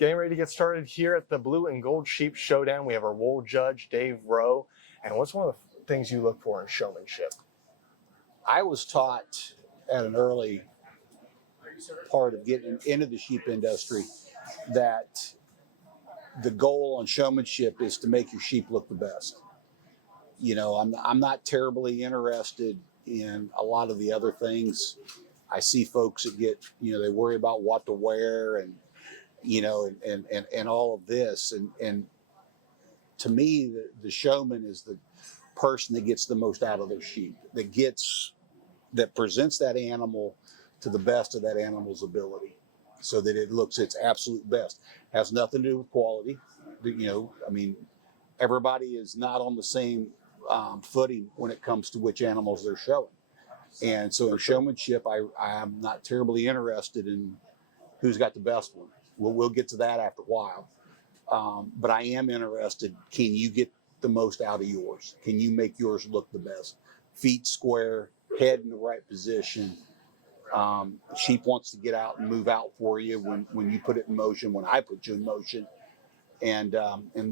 Getting ready to get started here at the Blue and Gold Sheep Showdown. We have our wool judge, Dave Rowe. And what's one of the things you look for in showmanship? I was taught at an early part of getting into the sheep industry that the goal on showmanship is to make your sheep look the best. You know, I'm not terribly interested in a lot of the other things. I see folks that get, they worry about what to wear and, and all of this. And to me, the showman is the person that gets the most out of their sheep, that presents that animal to the best of that animal's ability so that it looks its absolute best. Has nothing to do with quality. Everybody is not on the same footing when it comes to which animals they're showing. And so in showmanship, I'm not terribly interested in who's got the best one. We'll get to that after a while. But I am interested, can you get the most out of yours? Can you make yours look the best? Feet square, head in the right position. Sheep wants to get out and move out for you when you put it in motion, when I put you in motion. And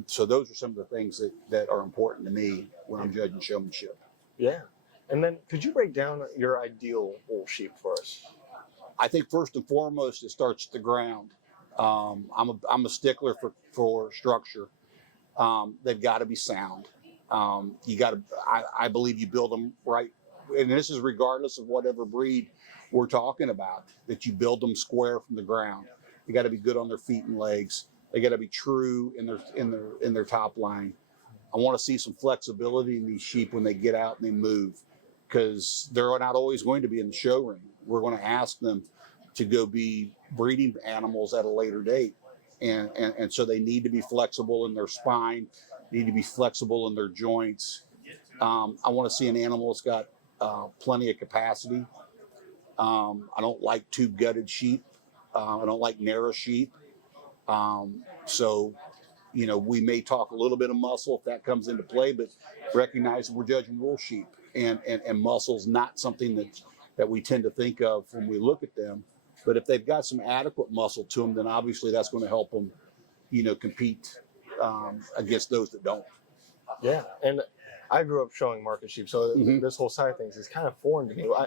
so those are some of the things that are important to me when I'm judging showmanship. Yeah. And then could you break down your ideal wool sheep for us? I think first and foremost, it starts at the ground. I'm a stickler for structure. They've got to be sound. I believe you build them right. And this is regardless of whatever breed we're talking about, that you build them square from the ground. They got to be good on their feet and legs. They got to be true in their top line. I want to see some flexibility in these sheep when they get out and they move, because they're not always going to be in the show ring. We're going to ask them to go be breeding animals at a later date. And so they need to be flexible in their spine, need to be flexible in their joints. I want to see an animal that's got plenty of capacity. I don't like tube-gutted sheep. I don't like narrow sheep. We may talk a little bit of muscle if that comes into play, but recognize we're judging wool sheep, and muscle's not something that we tend to think of when we look at them. But if they've got some adequate muscle to them, then obviously that's going to help them, compete against those that don't. Yeah, and I grew up showing market sheep, so this whole side of things is kind of foreign to me. I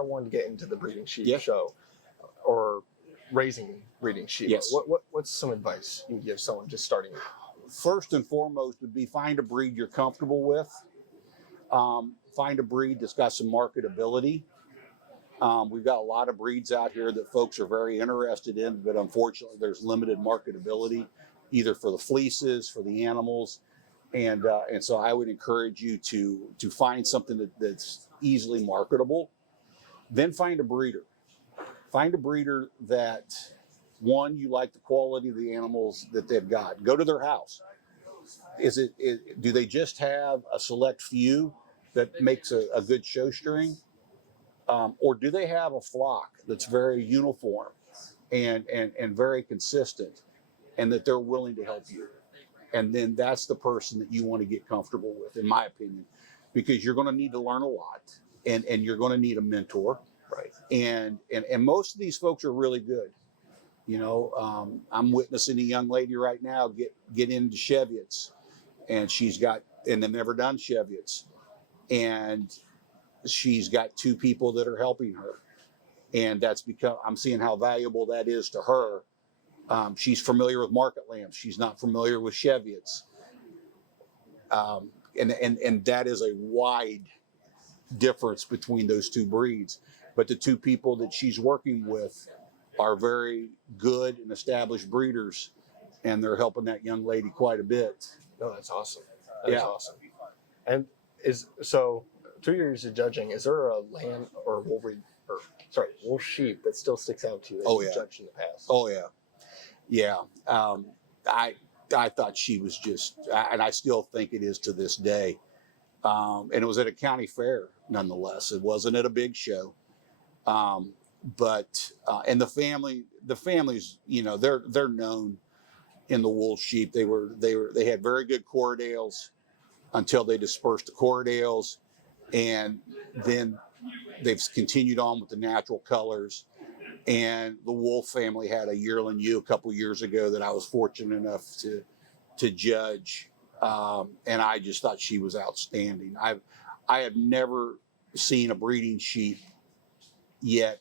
wanted to get into the breeding sheep show or raising breeding sheep. Yes. What's some advice you can give someone just starting? First and foremost would be find a breed you're comfortable with. Find a breed that's got some marketability. We've got a lot of breeds out here that folks are very interested in, but unfortunately there's limited marketability, either for the fleeces, for the animals. And so I would encourage you to find something that's easily marketable. Then find a breeder. Find a breeder that, one, you like the quality of the animals that they've got. Go to their house. Do they just have a select few that makes a good show string? Or do they have a flock that's very uniform and very consistent, and that they're willing to help you? And then that's the person that you want to get comfortable with, in my opinion, because you're going to need to learn a lot, and you're going to need a mentor. Right. And most of these folks are really good. I'm witnessing a young lady right now get into Cheviots, and they've never done Cheviots, and she's got two people that are helping her, and that's because I'm seeing how valuable that is to her. She's familiar with market lambs. She's not familiar with Cheviots. And that is a wide difference between those two breeds. But the two people that she's working with are very good and established breeders, and they're helping that young lady quite a bit. No, that's awesome. That's awesome. And so 2 years of judging, is there a lamb or wool sheep that still sticks out to you that you've judged in the past? Oh yeah. Yeah. I thought she was just, and I still think it is to this day. And it was at a county fair, nonetheless. It wasn't at a big show. And the families, they're known in the wool sheep. They had very good Corriedales until they dispersed the Corriedales, and then they've continued on with the natural colors. And the Wolf family had a yearling ewe a couple years ago that I was fortunate enough to judge, and I just thought she was outstanding. I have never seen a breeding sheep yet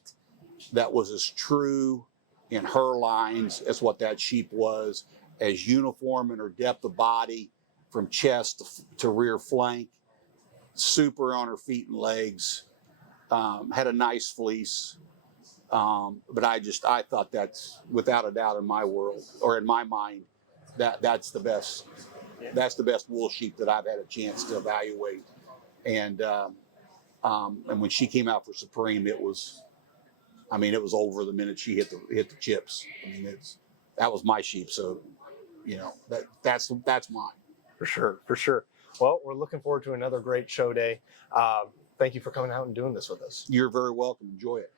that was as true in her lines as what that sheep was, as uniform in her depth of body from chest to rear flank, super on her feet and legs, had a nice fleece. But I thought that's without a doubt in my world, or in my mind, that's the best. That's the best wool sheep that I've had a chance to evaluate. And when she came out for Supreme, it was over the minute she hit the chips. I mean, that was my sheep. So, that's mine. For sure, for sure. Well, we're looking forward to another great show day. Thank you for coming out and doing this with us. You're very welcome. Enjoy it.